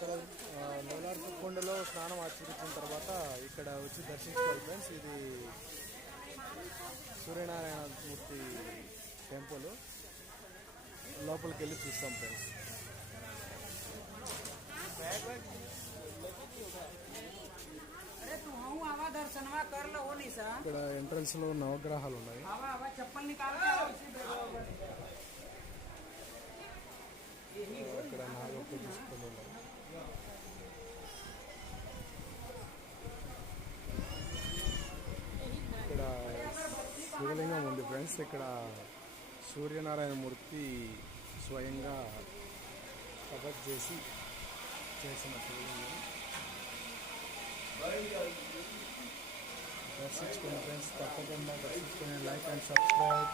ఇక్కడ లోలార్ కొండలో స్నానం ఆచరించిన తర్వాత ఇక్కడ వచ్చి దర్శించుకోవాలి ఫ్రెండ్స్. ఇది సూర్యనారాయణ మూర్తి టెంపుల్. లోపలికి వెళ్ళి చూస్తాం ఫ్రెండ్స్. ఇక్కడ ఎంట్రన్స్ లో నవగ్రహాలు ఉన్నాయి. ఇక్కడ నాగప్ప తీసుకొని ఉన్నాయి. ఇక్కడ శివలింగం ఉంది ఫ్రెండ్స్. ఇక్కడ సూర్యనారాయణ మూర్తి స్వయంగా తపస్సు చేసిన శివలింగం. దర్శించుకోండి ఫ్రెండ్స్, తప్పకుండా దర్శించుకొని లైక్ అండ్ సబ్స్క్రైబ్.